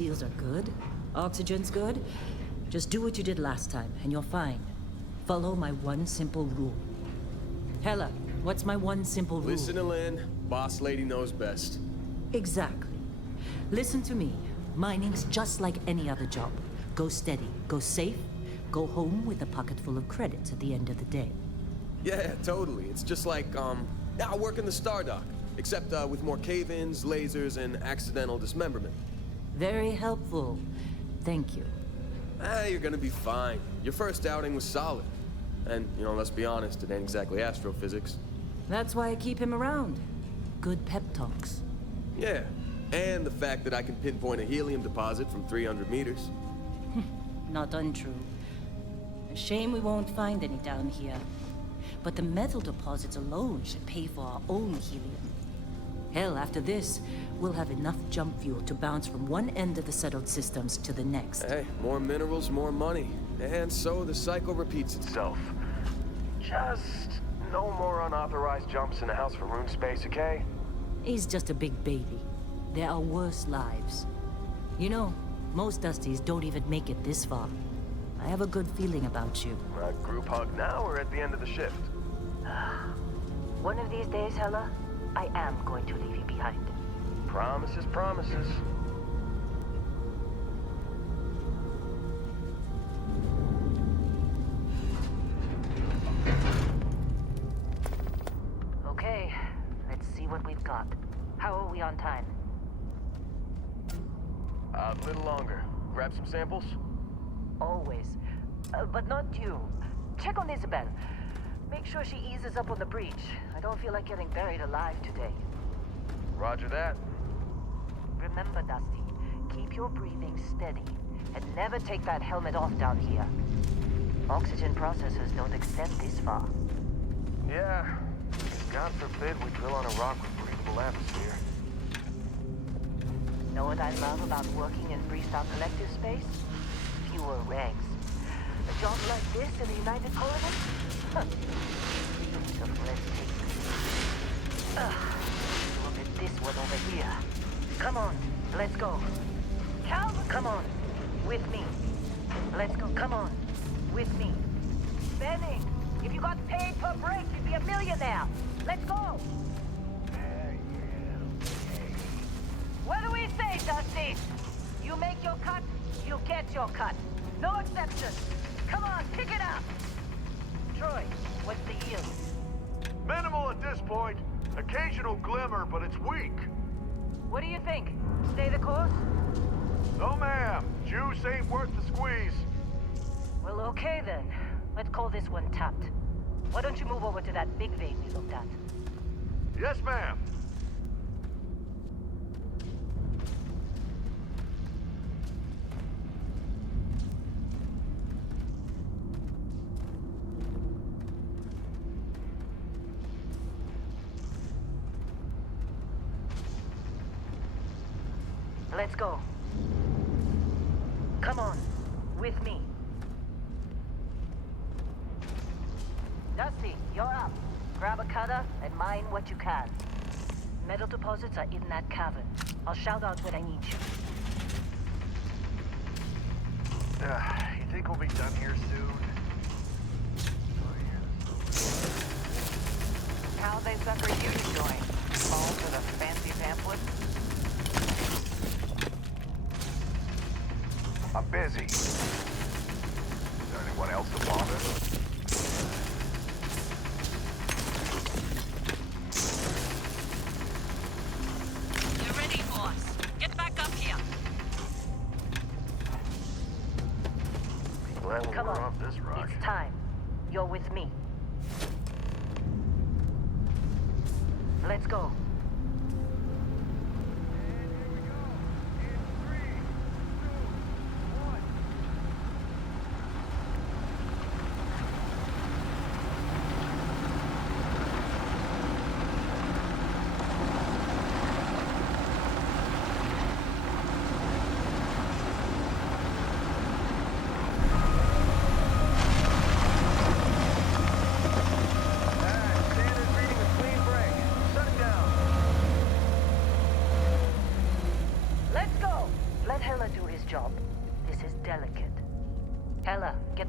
seals are good, oxygen's good, just do what you did last time, and you're fine. Follow my one simple rule. Hella, what's my one simple rule? Listen to Lynn. Boss lady knows best. Exactly. Listen to me. Mining's just like any other job. Go steady, go safe, go home with a pocket full of credits at the end of the day. Yeah, totally. It's just like, I work in the Star Dock. Except with more cave-ins, lasers, and accidental dismemberment. Very helpful. Thank you. You're gonna be fine. Your first outing was solid. And, let's be honest, it ain't exactly astrophysics. That's why I keep him around. Good pep talks. Yeah, and the fact that I can pinpoint a helium deposit from 300 meters. Not untrue. A shame we won't find any down here. But the metal deposits alone should pay for our own helium. Hell, after this, we'll have enough jump fuel to bounce from one end of the settled systems to the next. Hey, more minerals, more money. And so the cycle repeats itself. Just no more unauthorized jumps in the house for room space, okay? He's just a big baby. There are worse lives. You know, most Dusties don't even make it this far. I have a good feeling about you. A group hug now or at the end of the shift? One of these days, Hella, I am going to leave you behind. Promises, promises. Okay, let's see what we've got. How are we on time? A little longer. Grab some samples? Always. But not you. Check on Isabel. Make sure she eases up on the breach. I don't feel like getting buried alive today. Roger that. Remember, Dusty, keep your breathing steady. And never take that helmet off down here. Oxygen processors don't extend this far. Yeah. God forbid we drill on a rock with breathable atmosphere. Know what I love about working in Freestyle Collective space? Fewer regs. A job like this in the United Colonies? Huh. So let's take this. Look at this one over here. Come on, let's go. Cal, come on, with me. Let's go, come on, with me. Benny, if you got paid per break, you'd be a millionaire. Let's go. What do we say, Dusty? You make your cut, you get your cut. No exceptions. Come on, pick it up. Troy, what's the yield? Minimal at this point. Occasional glimmer, but it's weak. What do you think? Stay the course? No, ma'am. Juice ain't worth the squeeze. Well, okay then. Let's call this one tapped. Why don't you move over to that big vein we looked at? Yes, ma'am. Let's go. Come on, with me. Dusty, you're up. Grab a cutter and mine what you can. Metal deposits are in that cavern. I'll shout out when I need you. You think we'll be done here soon? How they sucker you to join? Fall for the fancy pamphlet? I'm busy. Is there anyone else to bother? You're ready, boss. Get back up here. Glad when Come we're on. off this rock. It's time. You're with me. Let's go. Standard reading a clean break. Shut it down.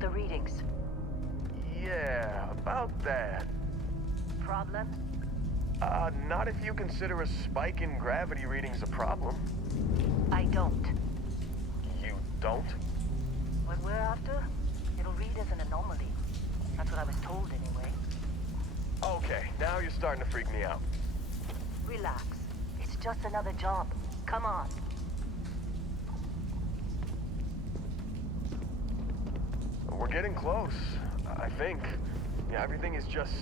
the readings? Yeah, about that. Problems? Not if you consider a spike in gravity readings a problem. I don't. You don't? What we're after, it'll read as an anomaly. That's what I was told anyway. Okay, now you're starting to freak me out. Relax. It's just another job. Come on. We're getting close, I think. Yeah, everything is just...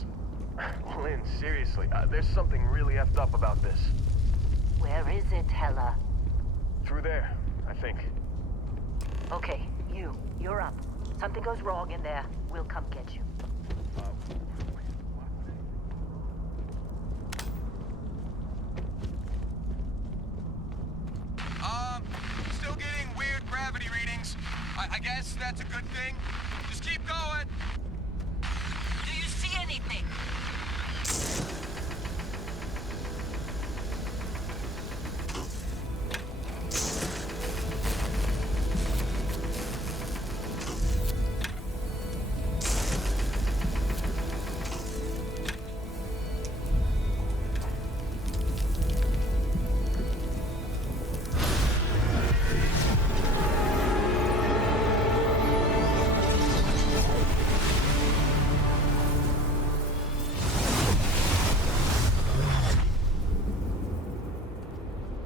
Lynn, seriously, there's something really effed up about this. Where is it, Hella? Through there, I think. Okay, you're up. Something goes wrong in there, we'll come get you. Still getting weird gravity readings. I guess that's a good thing. Just keep going. Do you see anything?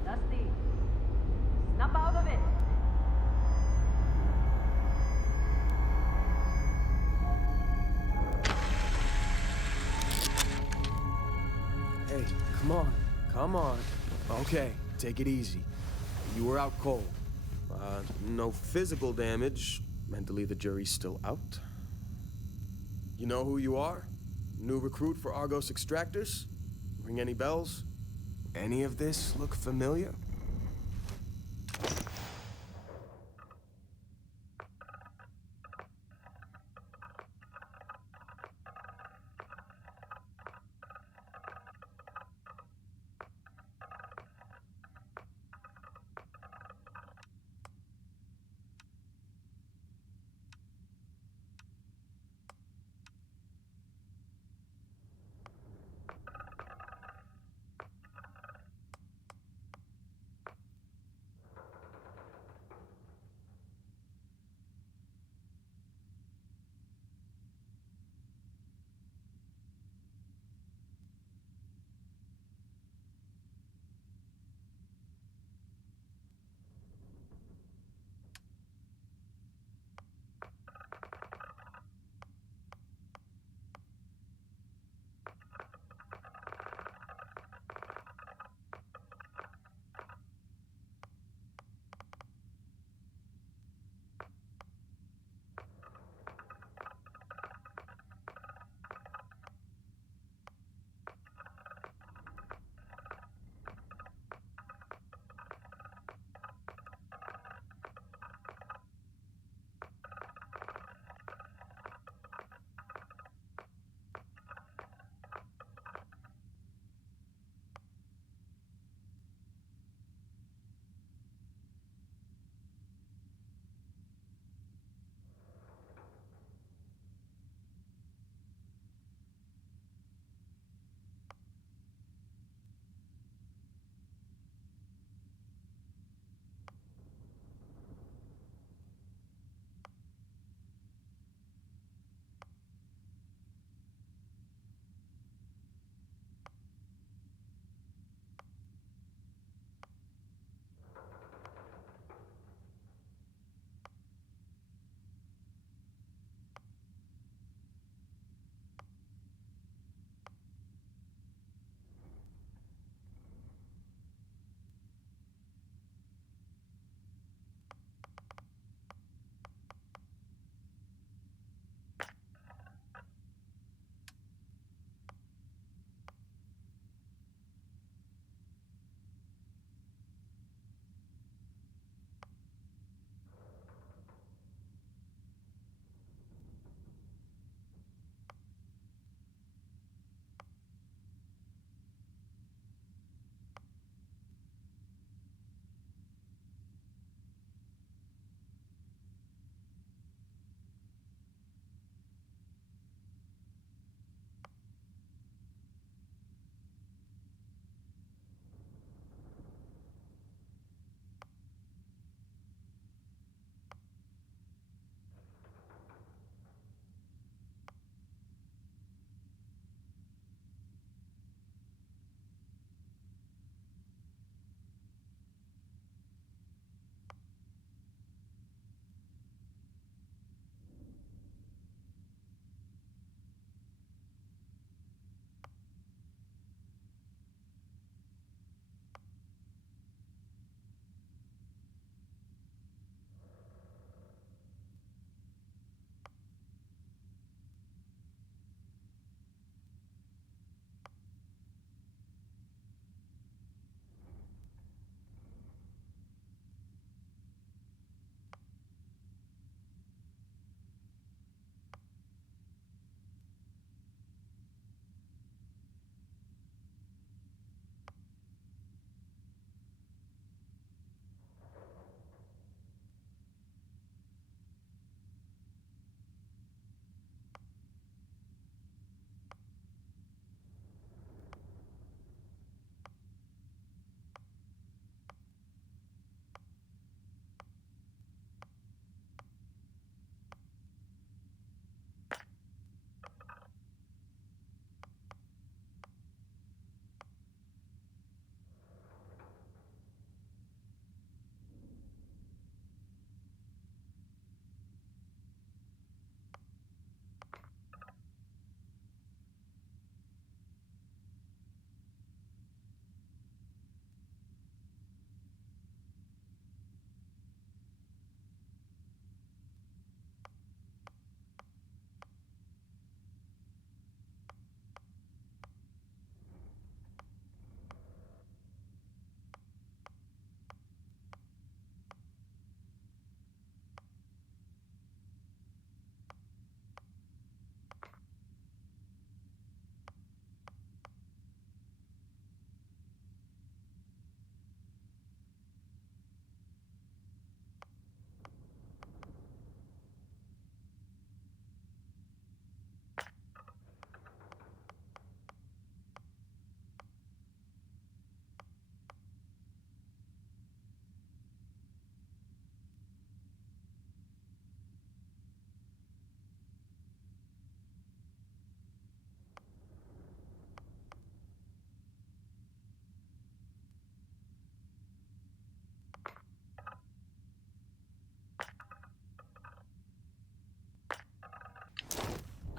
Dusty, snap out of it. Hey, come on. Come on. Okay, take it easy. You were out cold. No physical damage. Mentally, the jury's still out. You know who you are? New recruit for Argos Extractors? Ring any bells? Any of this look familiar?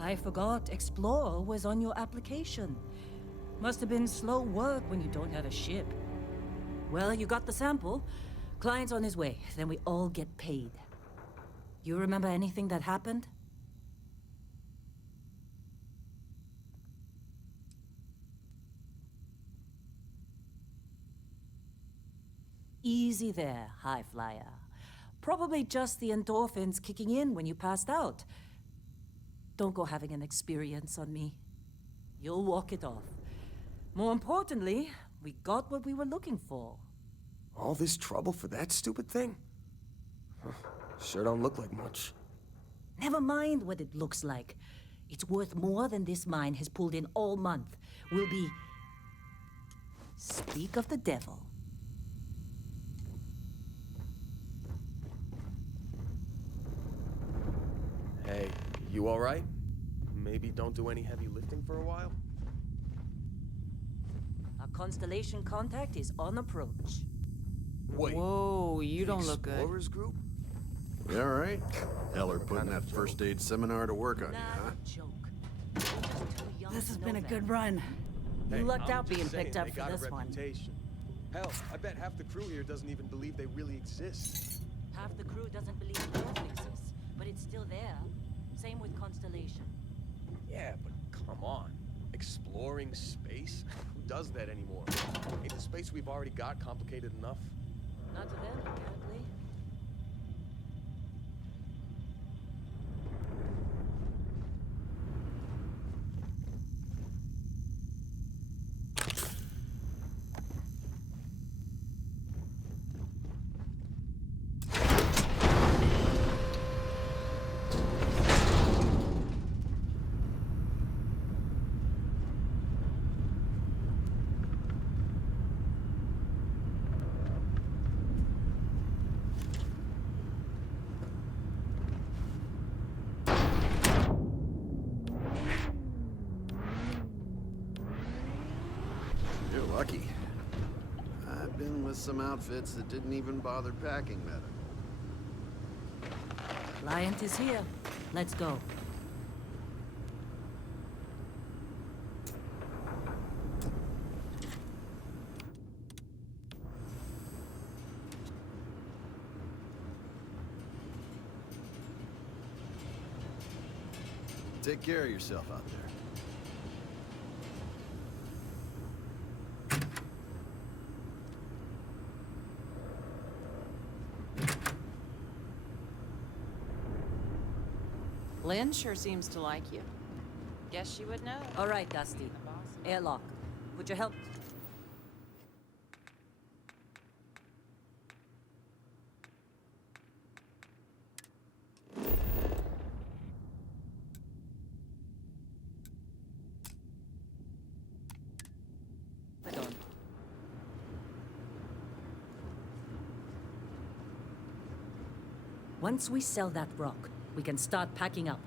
I forgot Explore was on your application. Must have been slow work when you don't have a ship. Well, you got the sample. Client's on his way, then we all get paid. You remember anything that happened? Easy there, high flyer. Probably just the endorphins kicking in when you passed out. Don't go having an experience on me. You'll walk it off. More importantly, we got what we were looking for. All this trouble for that stupid thing? Huh, sure don't look like much. Never mind what it looks like. It's worth more than this mine has pulled in all month. We'll be... Speak of the devil. Hey, you all right? Maybe don't do any heavy lifting for a while? Our constellation contact is on approach. Wait, Whoa, you don't look good. Explorers group? You all right? Heller putting that first aid seminar to work on you, huh? Not a joke. We're just too young This to has know been a that. good run. Hey, You lucked I'm out just being saying, picked up they for got a this one. reputation. Hell, I bet half the crew here doesn't even believe they really exist. Half the crew doesn't believe Earth exists, but it's still there. Same with Constellation. Yeah, but come on. Exploring space? Who does that anymore? Ain't the space we've already got complicated enough? Not to them, apparently. You're lucky. I've been with some outfits that didn't even bother packing metal. Client is here. Let's go. Take care of yourself out there. Lynn sure seems to like you. Guess you would know. All right, Dusty. Airlock. Put your help. Put on. Once we sell that rock, we can start packing up.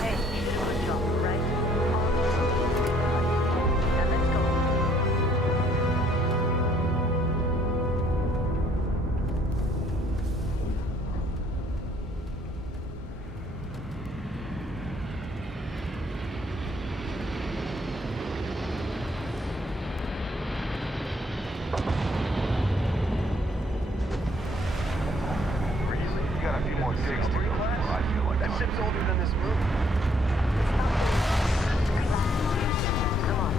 Hey, good job, right? Now let's go. You got a few more digs to go before I feel like That ship's older than this room. Come on.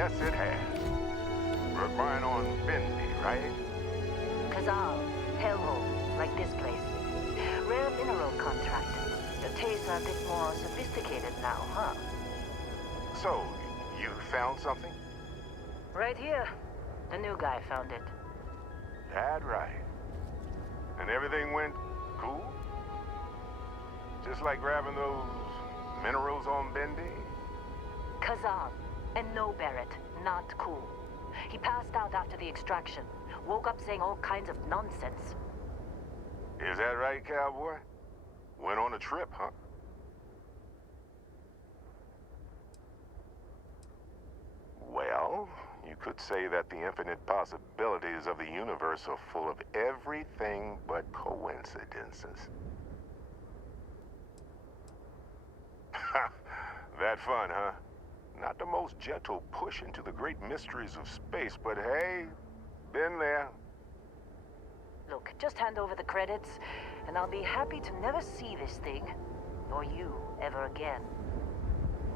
Yes, it has. We're buying on Bendy, right? Kazal, hellhole, like this place. Rare mineral contract. The tastes are a bit more sophisticated now, huh? So, you found something? Right here. The new guy found it. That right. And everything went cool? Just like grabbing those minerals on Bendy? Kazal. And no, Barrett. Not cool. He passed out after the extraction. Woke up saying all kinds of nonsense. Is that right, cowboy? Went on a trip, huh? Well, you could say that the infinite possibilities of the universe are full of everything but coincidences. That fun, huh? Not the most gentle push into the great mysteries of space, but hey, been there. Look, just hand over the credits, and I'll be happy to never see this thing, or you, ever again.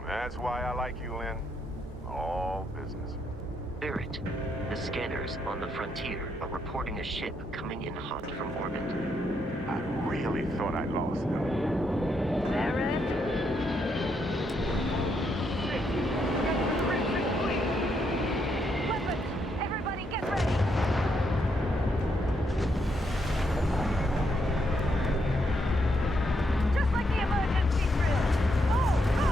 That's why I like you, Lynn. All business. Barrett, the scanners on the frontier are reporting a ship coming in hot from orbit. I really thought I lost them. Barrett? Weapons! Everybody get ready! Just like the emergency drill! Go! Go!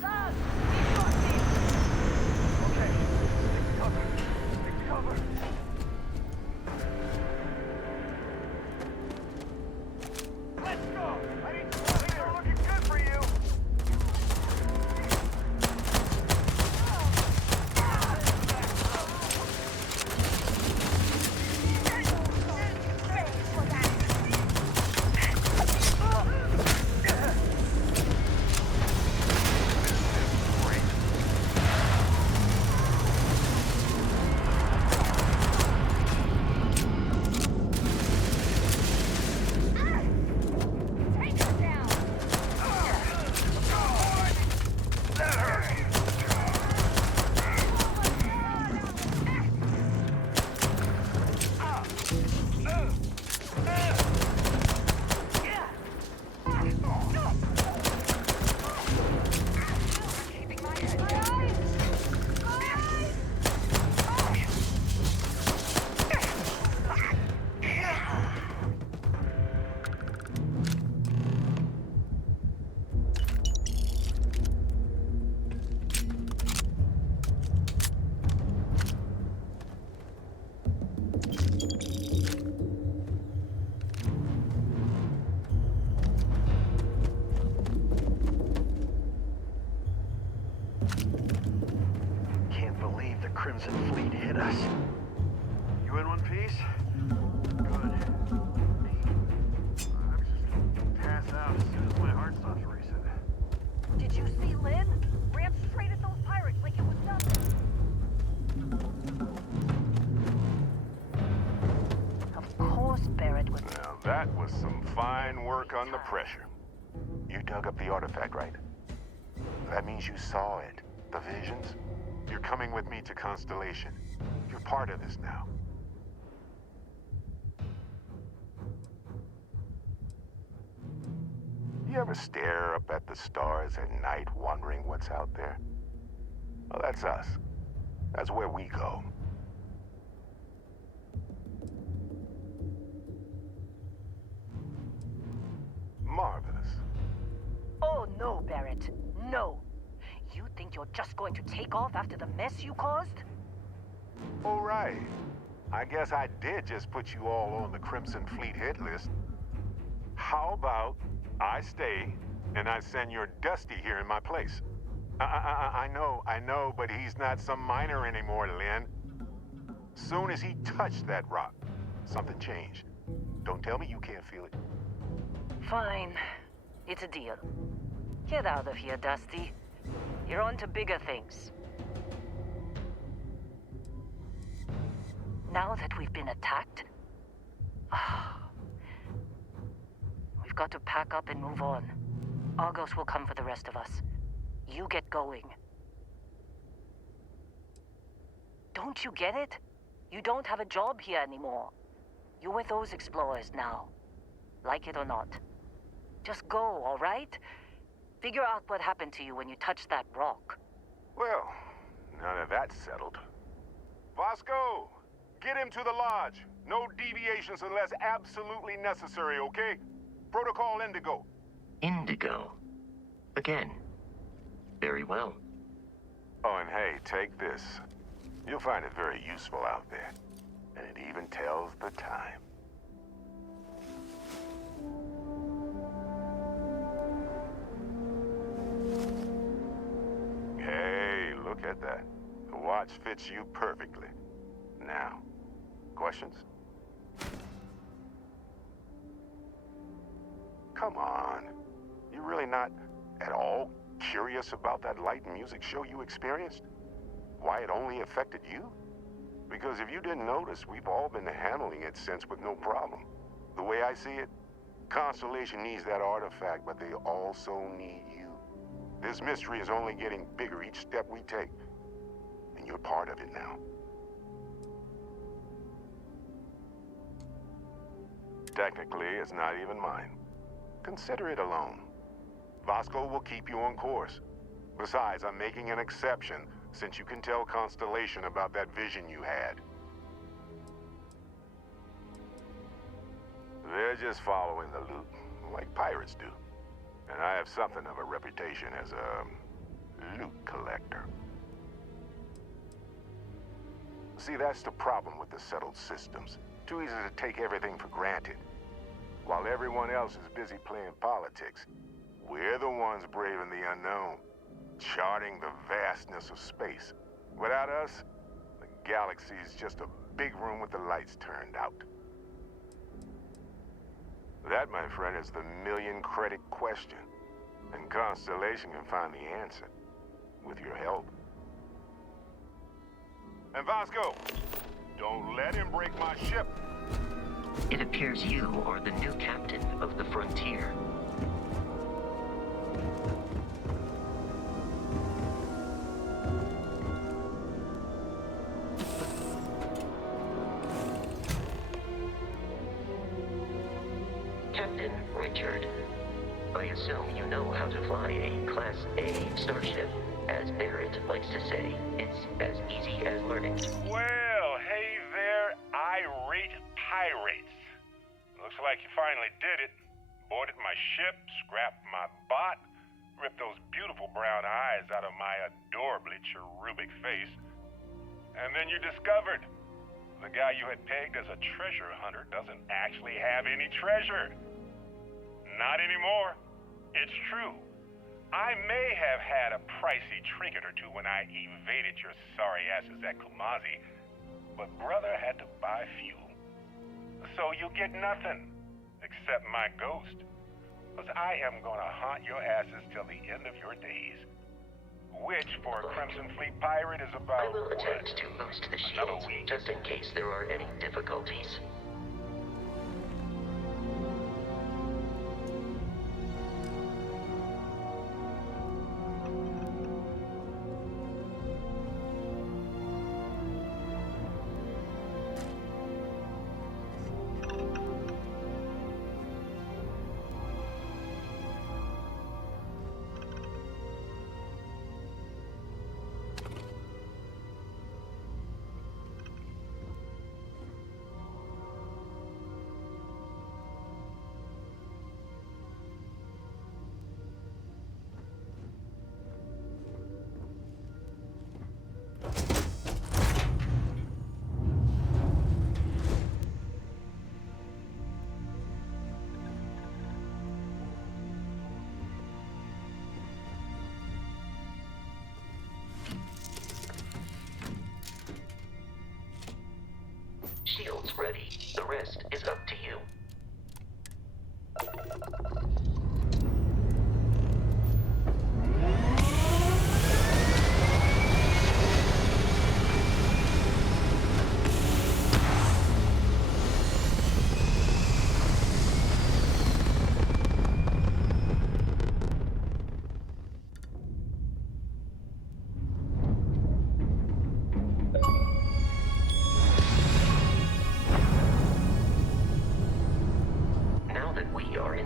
Saz! Keep walking! Okay, take cover. Take cover. Let's go! I need support here. Looking good for you. Take her down! Keeping my head down. Can't believe the Crimson Fleet hit us. You in one piece? Good. Me? I was just pass out as soon as my heart stops racing. Did you see Lynn? Ran straight at those pirates like it was nothing. Of course Barrett was... Now that was some fine work under pressure. You dug up the artifact, right? That means you saw it. The visions? You're coming with me to Constellation. You're part of this now. You ever stare up at the stars at night wondering what's out there? Well, that's us. That's where we go. Marvelous. Oh no, Barrett. No. You think you're just going to take off after the mess you caused? All right. I guess I did just put you all on the Crimson Fleet hit list. How about I stay and I send your Dusty here in my place? I know, but he's not some miner anymore, Lynn. Soon as he touched that rock, something changed. Don't tell me you can't feel it. Fine. It's a deal. Get out of here, Dusty. You're on to bigger things. Now that we've been attacked, we've got to pack up and move on. Argos will come for the rest of us. You get going. Don't you get it? You don't have a job here anymore. You're with those explorers now. Like it or not. Just go, all right? Figure out what happened to you when you touched that rock. Well, none of that's settled. Vasco, get him to the lodge. No deviations unless absolutely necessary, okay? Protocol Indigo. Indigo. Again. Very well. Oh, and hey, take this. You'll find it very useful out there. And it even tells the time. Hey, look at that. The watch fits you perfectly. Now, questions? Come on. You're really not at all curious about that light and music show you experienced? Why it only affected you? Because if you didn't notice, we've all been handling it since with no problem. The way I see it, Constellation needs that artifact, but they also need you. This mystery is only getting bigger each step we take. And you're part of it now. Technically, it's not even mine. Consider it alone. Vasco will keep you on course. Besides, I'm making an exception since you can tell Constellation about that vision you had. They're just following the loot, like pirates do. And I have something of a reputation as a loot collector. See, that's the problem with the settled systems. Too easy to take everything for granted. While everyone else is busy playing politics, we're the ones braving the unknown, charting the vastness of space. Without us, the galaxy is just a big room with the lights turned out. That, my friend, is the million-credit question. And Constellation can find the answer, with your help. And Vasco, don't let him break my ship. It appears you are the new captain of the Frontier. Captain Richard, I assume you know how to fly a Class A starship. As Barrett likes to say, it's as easy as learning. Well, hey there, irate pirates. Looks like you finally did it. Boarded my ship, scrapped my bot, ripped those beautiful brown eyes out of my adorably cherubic face. And then you discovered the guy you had pegged as a treasure hunter doesn't actually have any treasure. Not anymore. It's true. I may have had a pricey trinket or two when I evaded your sorry asses at Kumazi, but brother had to buy fuel. So you get nothing, except my ghost. Because I am gonna haunt your asses till the end of your days. Which, for a Crimson Fleet pirate, is about, I will attempt to boost the another shield, week? just in case there are any difficulties. Shield's ready. The rest is up to you.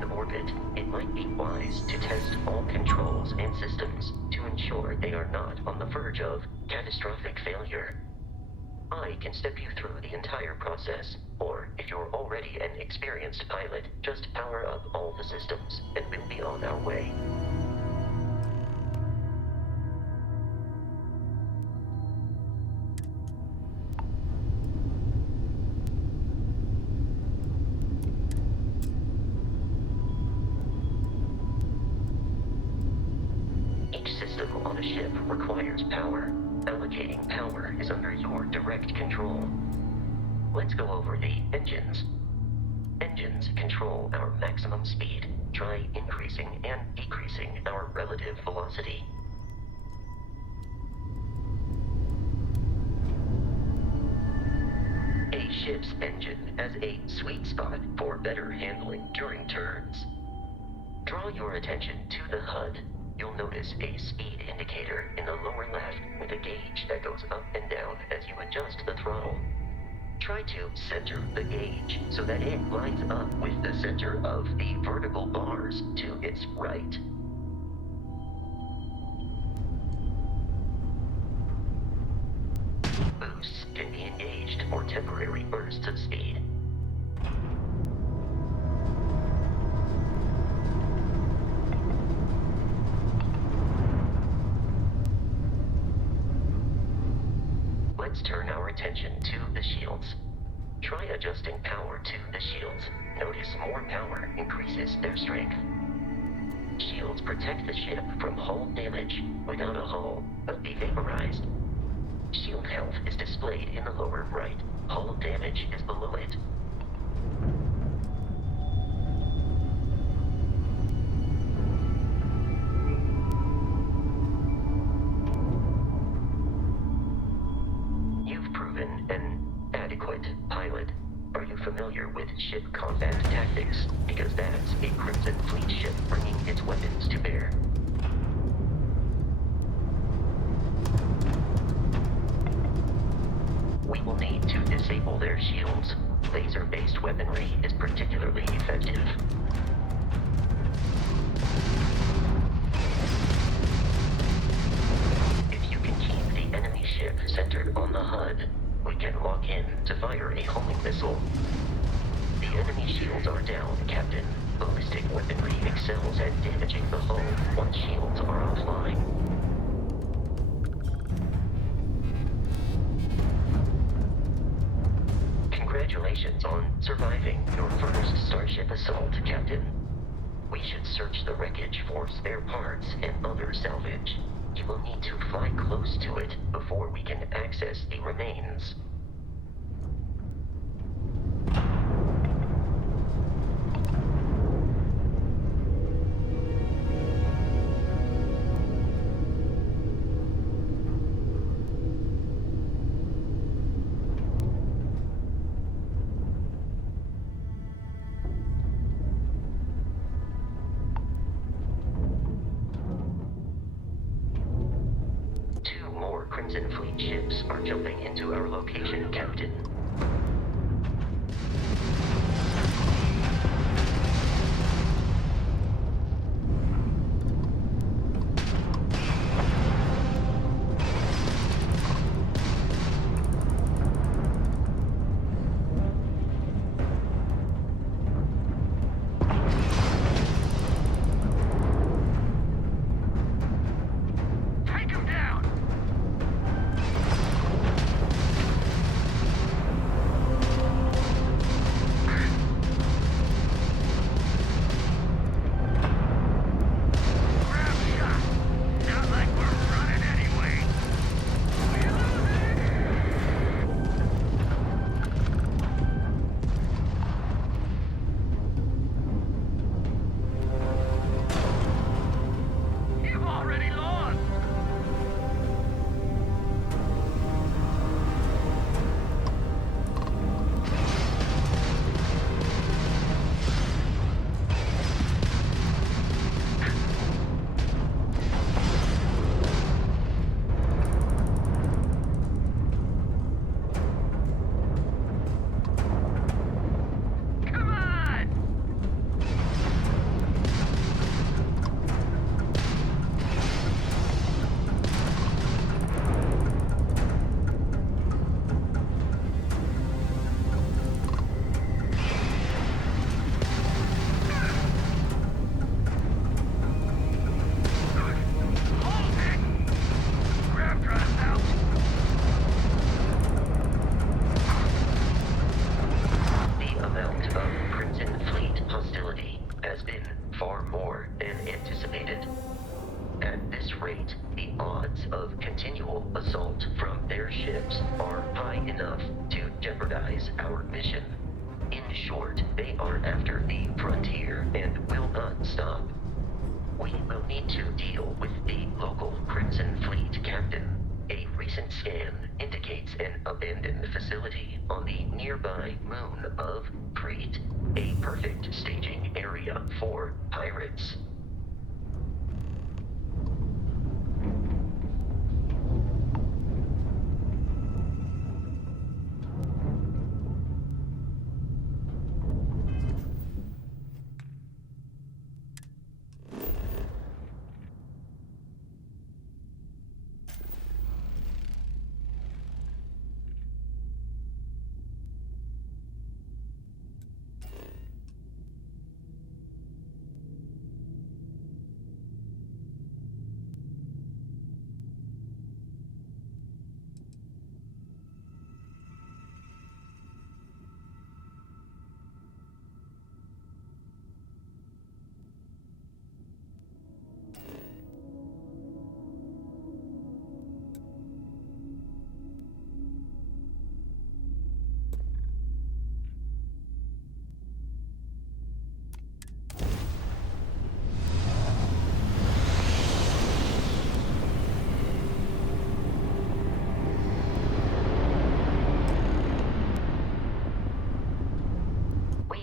in orbit, it might be wise to test all controls and systems to ensure they are not on the verge of catastrophic failure. I can step you through the entire process, or if you're already an experienced pilot, just power up all the systems and we'll be on our way. Each system on a ship requires power. Allocating power is under your direct control. Let's go over the engines. Engines control our maximum speed. Try increasing and decreasing our relative velocity. A ship's engine has a sweet spot for better handling during turns. Draw your attention to the HUD. You'll notice a speed indicator in the lower left with a gauge that goes up and down as you adjust the throttle. Try to center the gauge so that it lines up with the center of the vertical bars to its right. Boosts can be engaged for temporary bursts of speed. Let's turn our attention to the shields. Try adjusting power to the shields. Notice more power increases their strength. Shields protect the ship from hull damage. Without a hull, but be vaporized. Shield health is displayed in the lower right. Hull damage is below it. Pilot, are you familiar with ship combat tactics? Because that's a Crimson Fleet ship bringing its weapons to bear. We will need to disable their shields. Laser-based weaponry is particularly effective. If you can keep the enemy ship centered on the HUD, we can lock in to fire a homing missile. The enemy shields are down, Captain. Ballistic weaponry excels at damaging the hull once shields are offline. Congratulations on surviving your first Starship assault, Captain. We should search the wreckage for spare parts and other salvage. You will need to fly close to it before we can access the remains. Crimson Fleet ships are jumping into our location, Captain. mission. In short, they are after the frontier and will not stop. We will need to deal with the local Crimson Fleet captain. A recent scan indicates an abandoned facility on the nearby moon of Crete, a perfect staging area for pirates.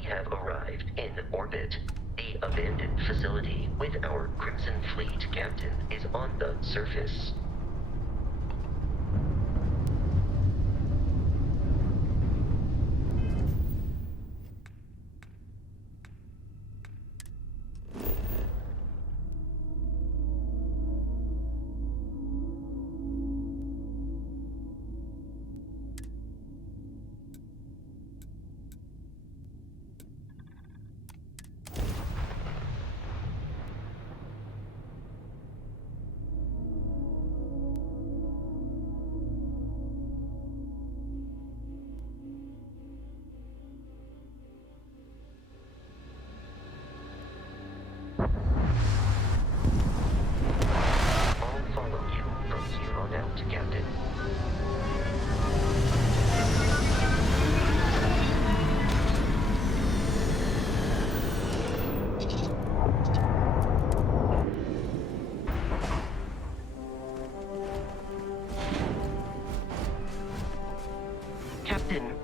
Have arrived in orbit. The abandoned facility with our Crimson Fleet captain is on the surface.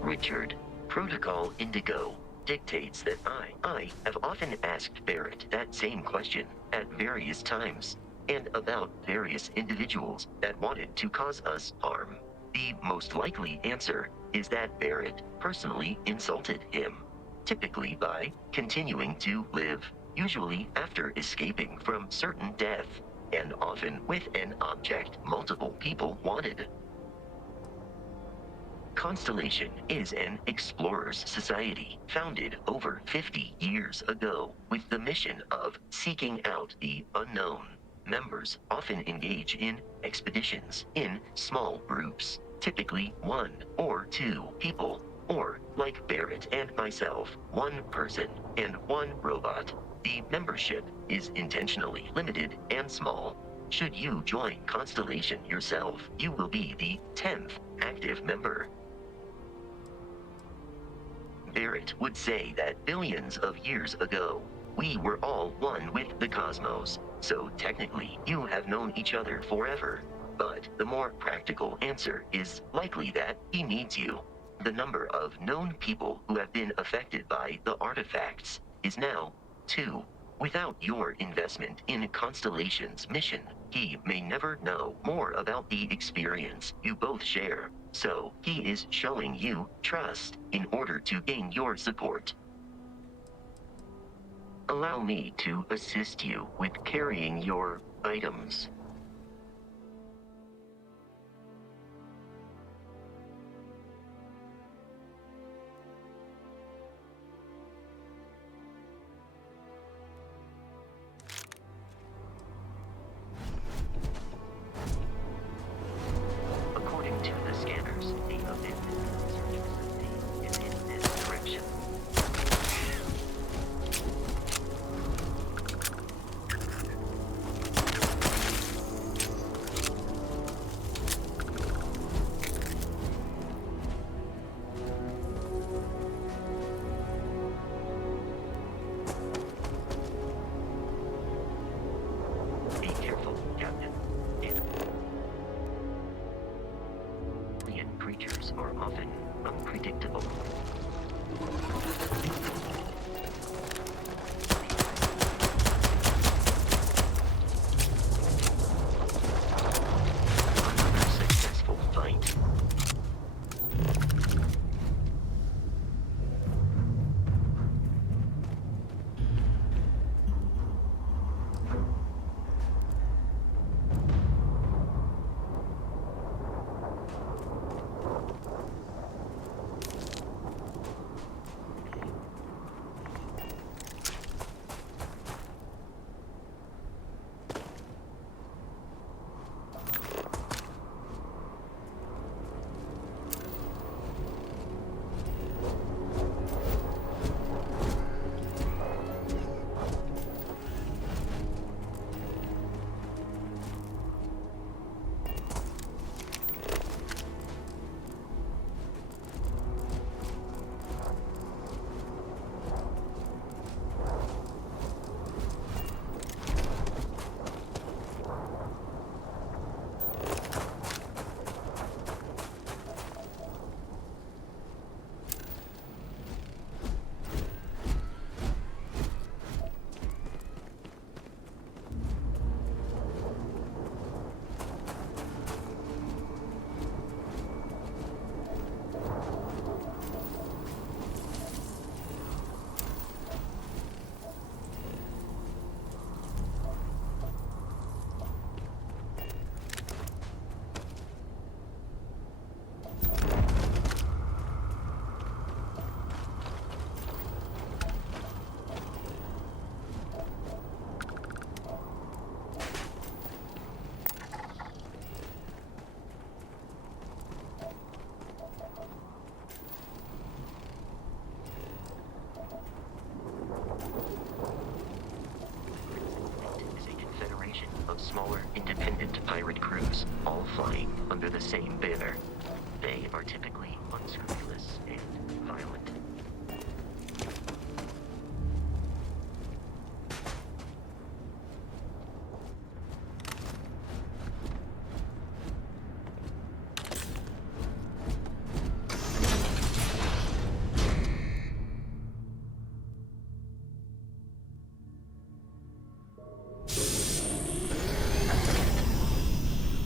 Richard, Protocol Indigo dictates that I have often asked Barrett that same question at various times, and about various individuals that wanted to cause us harm. The most likely answer is that Barrett personally insulted him, typically by continuing to live, usually after escaping from certain death, and often with an object multiple people wanted. Constellation is an explorers society founded over 50 years ago with the mission of seeking out the unknown. Members often engage in expeditions in small groups, typically 1 or 2 people, or, like Barrett and myself, 1 person and 1 robot. The membership is intentionally limited and small. Should you join Constellation yourself, you will be the 10th active member. Barrett would say that billions of years ago, we were all one with the cosmos, so technically you have known each other forever. But the more practical answer is likely that he needs you. The number of known people who have been affected by the artifacts is now 2. Without your investment in Constellation's mission, he may never know more about the experience you both share. So, he is showing you trust in order to gain your support. Allow me to assist you with carrying your items. According to the scanners, the abandoned research facility is in this direction. flying under the same banner. They are typically unscrupulous and violent.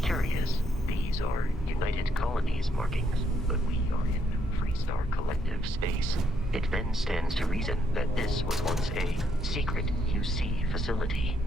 Curious, these are United Colonies markings, but we are in Freestar Collective space. It then stands to reason that this was once a secret UC facility.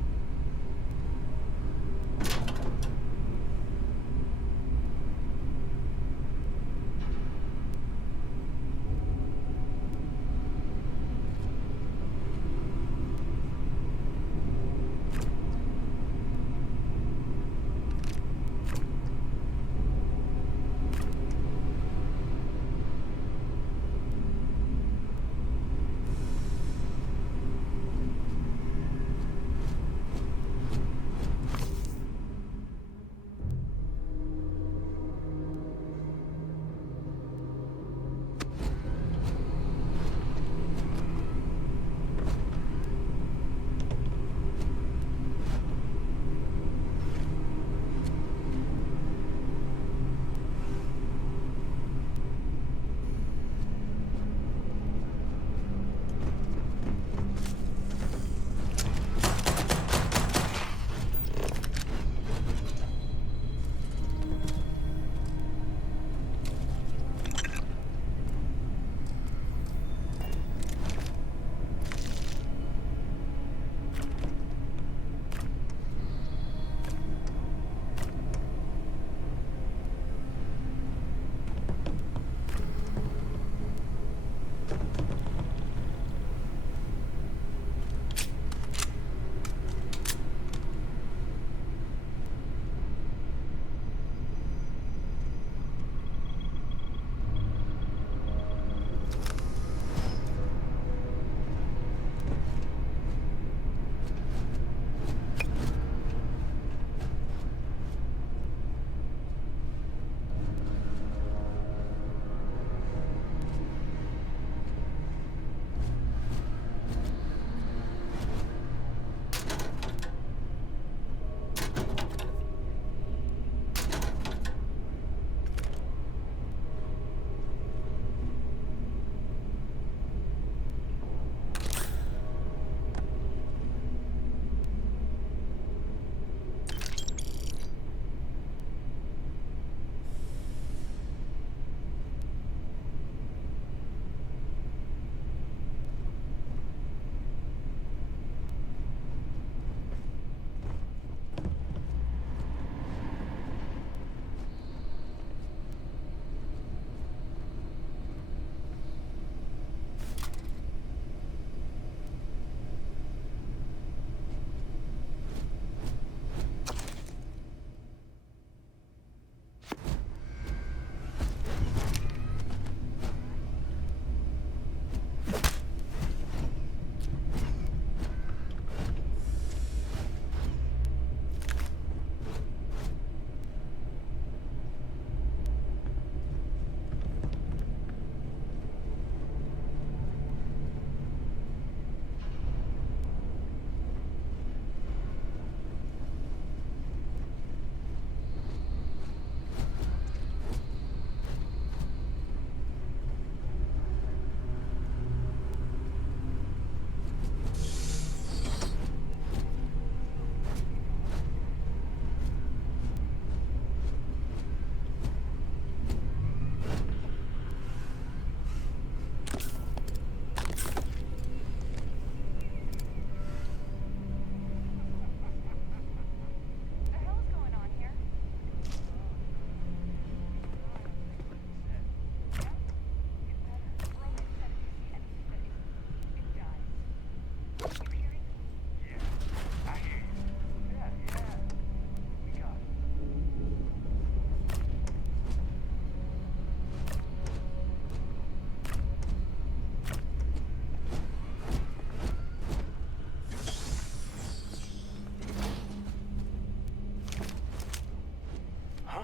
Huh?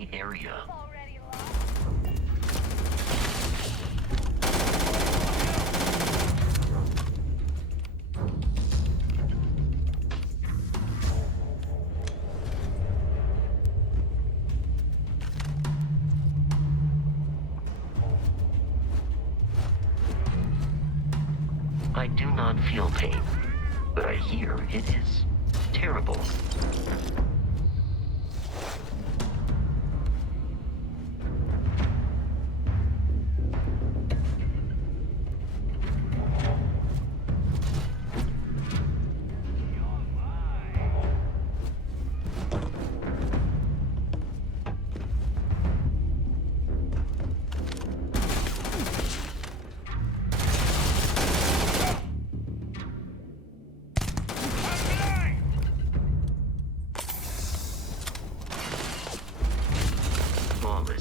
the area. I do not feel pain, but I hear it is terrible. Flawless.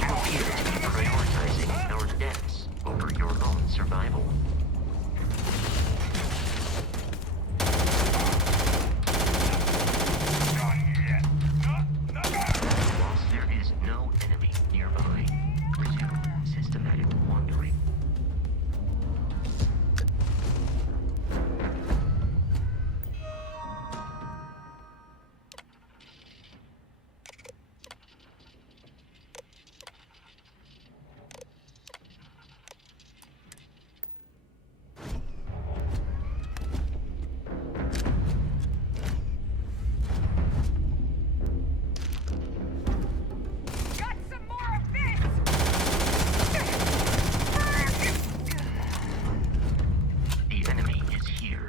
You appear to be prioritizing our deaths over your own survival. Whilst there is no enemy nearby, resume systematic wandering. Got some more of this! The enemy is here.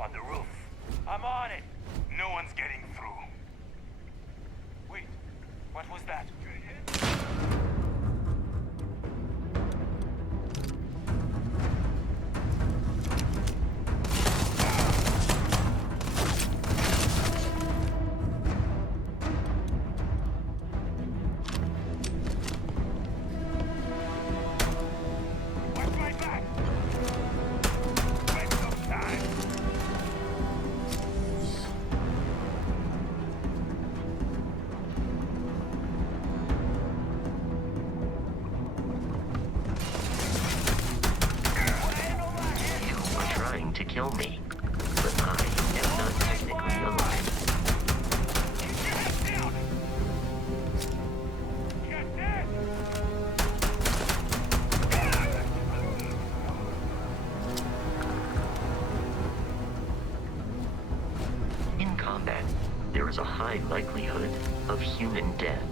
up on the roof. I'm on it. No one's getting through. Wait, what was that? Watch my back! Waste of time! You are trying to kill me, but I am not technically alive. Keep your head down! You're dead! In combat, there is a high likelihood of human death.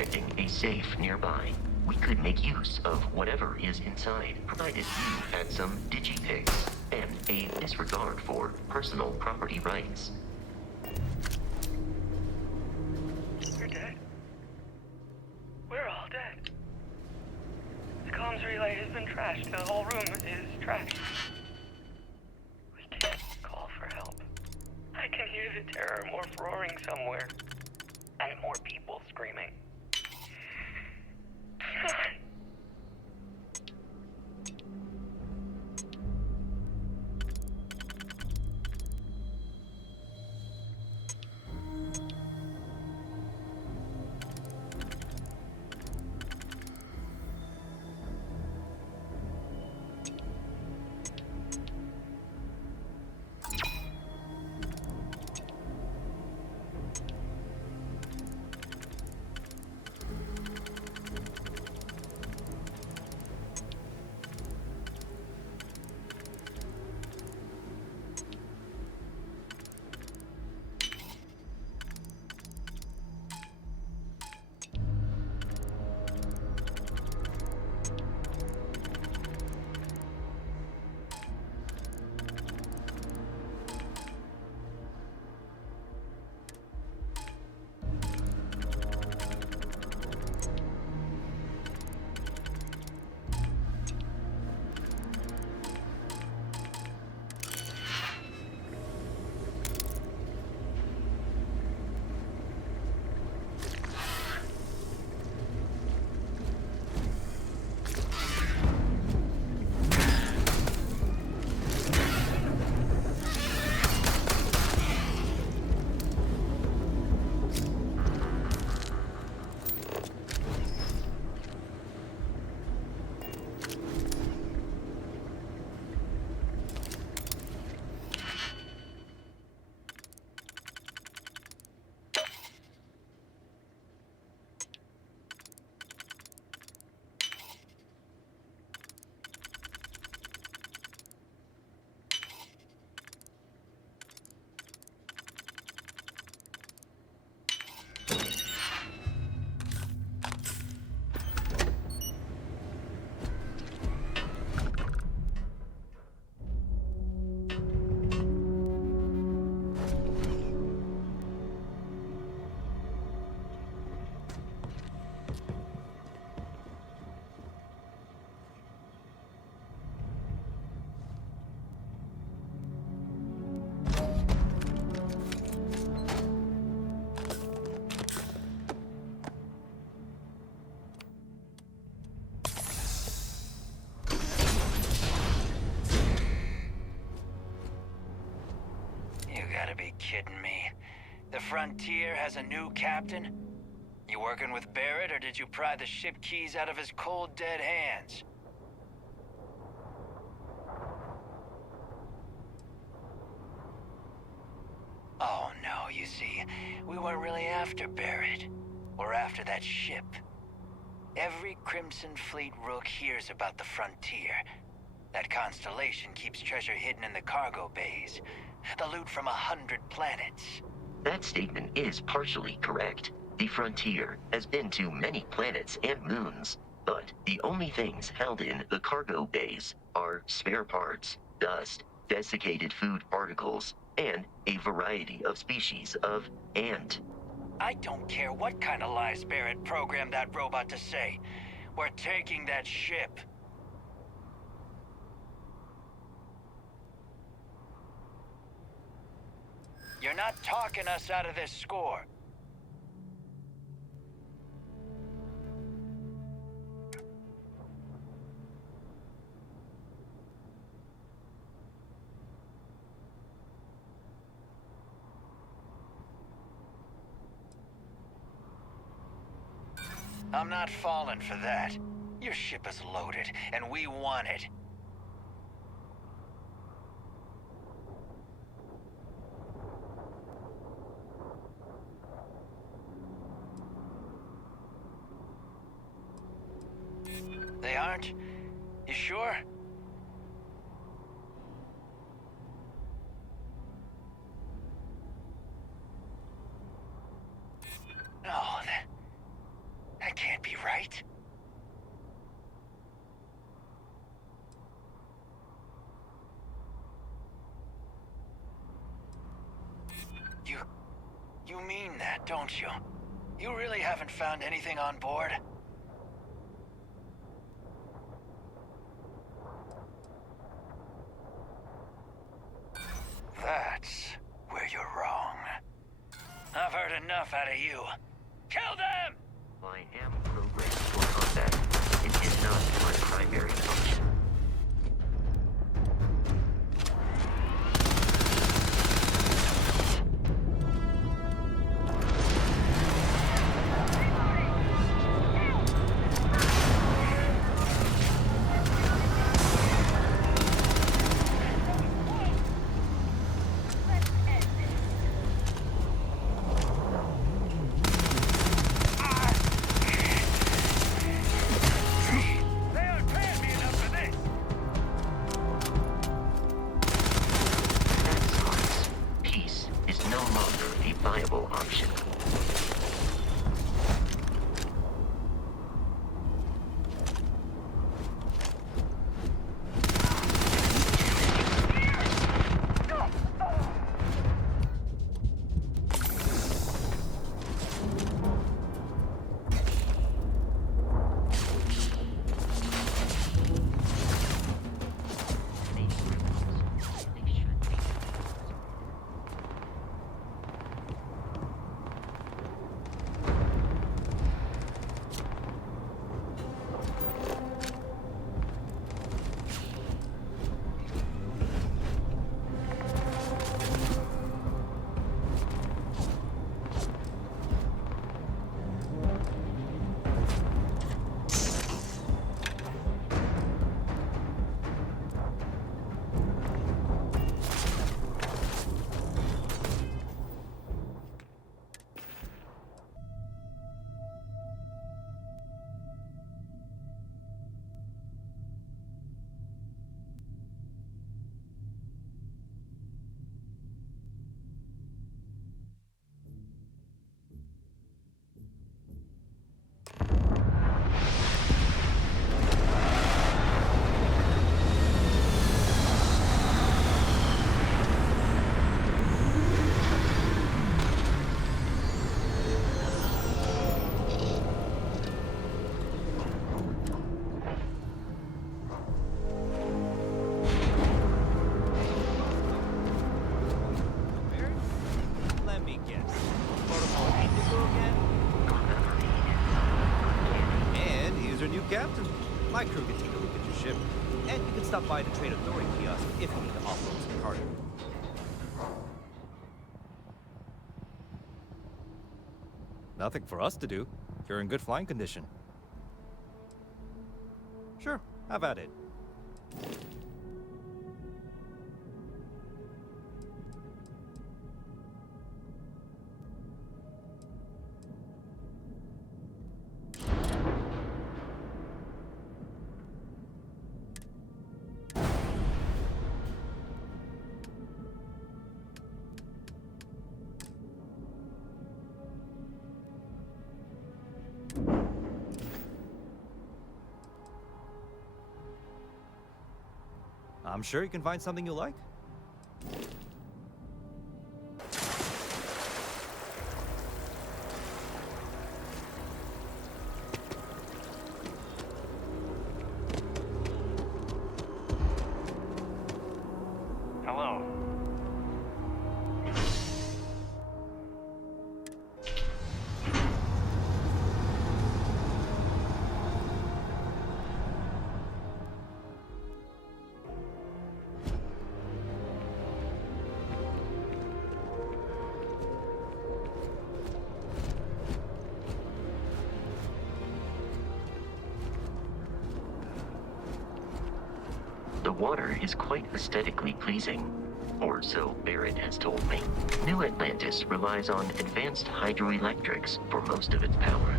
detecting a safe nearby. We could make use of whatever is inside, provided you had some digipics and a disregard for personal property rights. We're dead. We're all dead. The comms relay has been trashed. The whole room is trashed. We can't call for help. I can hear the terror morph roaring somewhere. And more people screaming. Kidding me. The Frontier has a new captain? You working with Barrett, or did you pry the ship keys out of his cold, dead hands? Oh no, you see, we weren't really after Barrett. We're after that ship. Every Crimson Fleet rook hears about the Frontier. That constellation keeps treasure hidden in the cargo bays. The loot from 100 planets. That statement is partially correct. The Frontier has been to many planets and moons, but the only things held in the cargo bays are spare parts, dust, desiccated food particles, and a variety of species of ant. I don't care what kind of lies Barrett programmed that robot to say. We're taking that ship. You're not talking us out of this score. I'm not falling for that. Your ship is loaded, and we want it. They aren't? You sure? No, mean that, don't you? You really haven't found anything on board? That's where you're wrong. I've heard enough out of you. Kill them! I am programmed for combat. It is not my primary function. Viable option. Captain, my crew can take a look at your ship, and you can stop by the Trade Authority kiosk if you need to offload some cargo. Nothing for us to do. You're in good flying condition. Sure, have at it. I'm sure you can find something you like. Hello. The water is quite aesthetically pleasing, or so Barrett has told me. New Atlantis relies on advanced hydroelectrics for most of its power.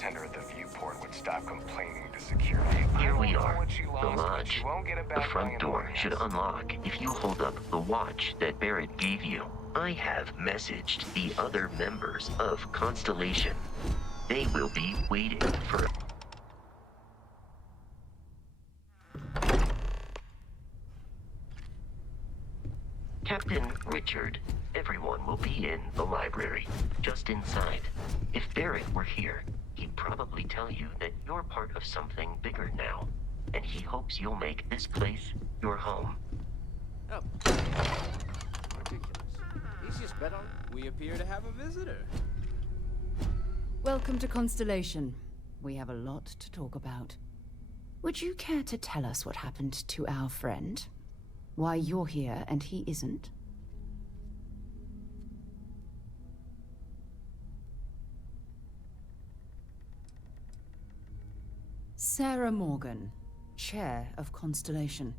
bartender at the viewport would stop complaining to security. Here we are, the lodge. The front door should unlock if you hold up the watch that Barrett gave you. I have messaged the other members of Constellation. They will be waiting for... Captain Richard, everyone will be in the library, just inside. If Barrett were here, he'd probably tell you that you're part of something bigger now, and he hopes you'll make this place your home. Oh. Ridiculous. Easiest bet on... We appear to have a visitor. Welcome to Constellation. We have a lot to talk about. Would you care to tell us what happened to our friend? Why you're here and he isn't? Sarah Morgan, Chair of Constellation.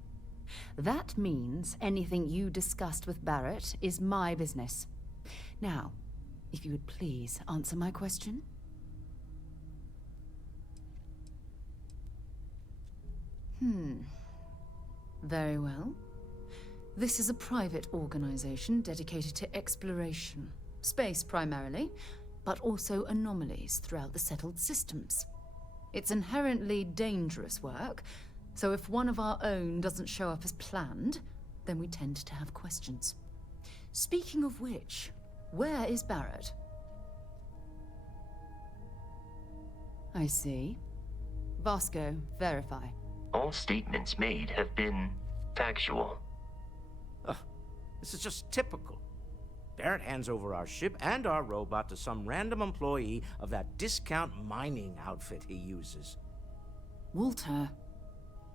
That means anything you discussed with Barrett is my business. Now, if you would please answer my question. Very well. This is a private organization dedicated to exploration. Space primarily, but also anomalies throughout the settled systems. It's inherently dangerous work, so if one of our own doesn't show up as planned, then we tend to have questions. Speaking of which, where is Barrett? I see. Vasco, verify. All statements made have been factual. This is just typical. Barrett hands over our ship and our robot to some random employee of that discount mining outfit he uses. Walter.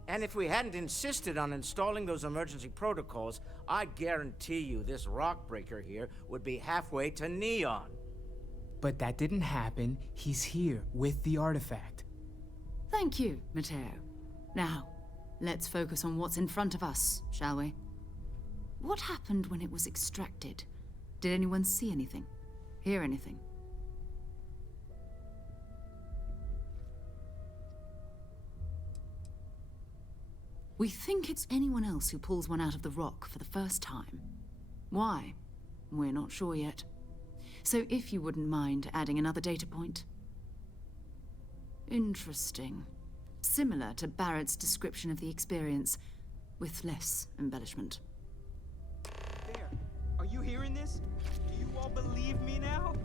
And if we hadn't insisted on installing those emergency protocols, I guarantee you this rock breaker here would be halfway to Neon. But that didn't happen. He's here with the artifact. Thank you, Matteo. Now, let's focus on what's in front of us, shall we? What happened when it was extracted? Did anyone see anything? Hear anything? We think it's anyone else who pulls one out of the rock for the first time. Why? We're not sure yet. So if you wouldn't mind adding another data point. Interesting. Similar to Barrett's description of the experience, with less embellishment. There. Are you hearing this? Do you all believe me now?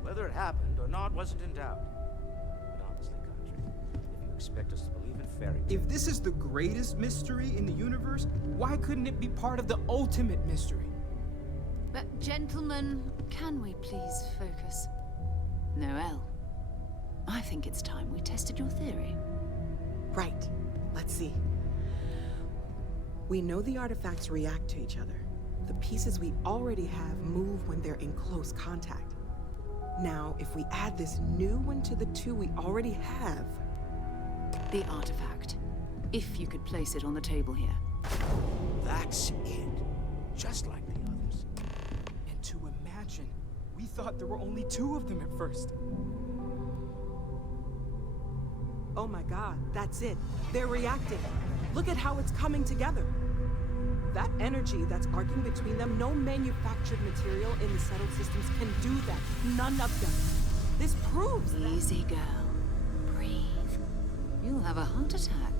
Whether it happened or not wasn't in doubt. But honestly, Country, if you expect us to believe in fairy tales... If this is the greatest mystery in the universe, why couldn't it be part of the ultimate mystery? But gentlemen, can we please focus? Noel, I think it's time we tested your theory. Right. Let's see. We know the artifacts react to each other. The pieces we already have move when they're in close contact. Now, if we add this new one to the two we already have... The artifact. If you could place it on the table here. That's it. Just like the others. And to imagine, we thought there were only 2 of them at first. Oh my god, that's it. They're reacting. Look at how it's coming together. That energy that's arcing between them, no manufactured material in the settled systems can do that. None of them. This proves that... Easy, girl. Breathe. You'll have a heart attack.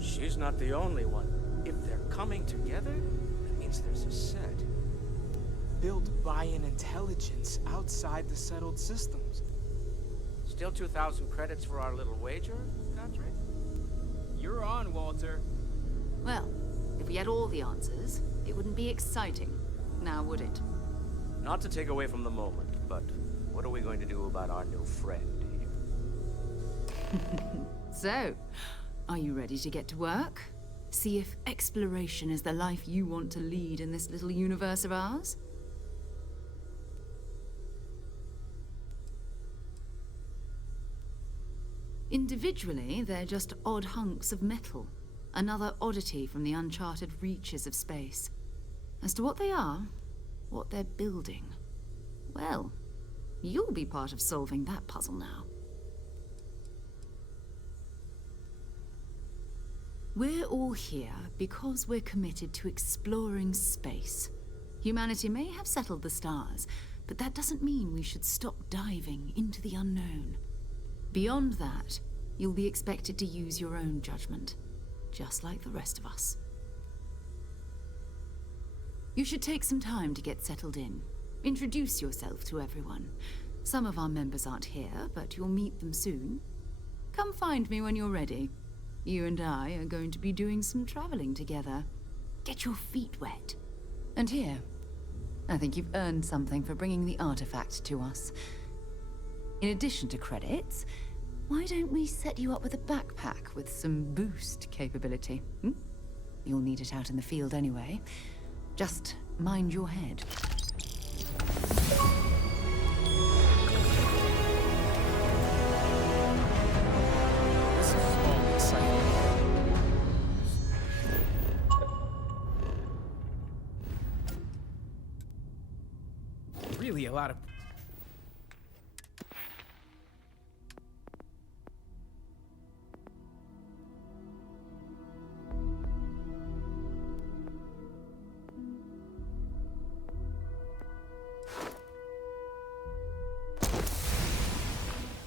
She's not the only one. If they're coming together, that means there's a set. Built by an intelligence outside the settled systems. Still 2,000 credits for our little wager, Country? You're on, Walter. Well, if we had all the answers, it wouldn't be exciting, now would it? Not to take away from the moment, but what are we going to do about our new friend here? So, are you ready to get to work? See if exploration is the life you want to lead in this little universe of ours? Individually, they're just odd hunks of metal. Another oddity from the uncharted reaches of space. As to what they are, what they're building, well, You'll be part of solving that puzzle now. We're all here because we're committed to exploring space. Humanity may have settled the stars, but that doesn't mean we should stop diving into the unknown. Beyond that, you'll be expected to use your own judgment, just like the rest of us. You should take some time to get settled in. Introduce yourself to everyone. Some of our members aren't here, but you'll meet them soon. Come find me when you're ready. You and I are going to be doing some traveling together. Get your feet wet. And here, I think you've earned something for bringing the artifact to us. In addition to credits, why don't we set you up with a backpack with some boost capability? You'll need it out in the field anyway. Just mind your head. This is all exciting. Really a lot of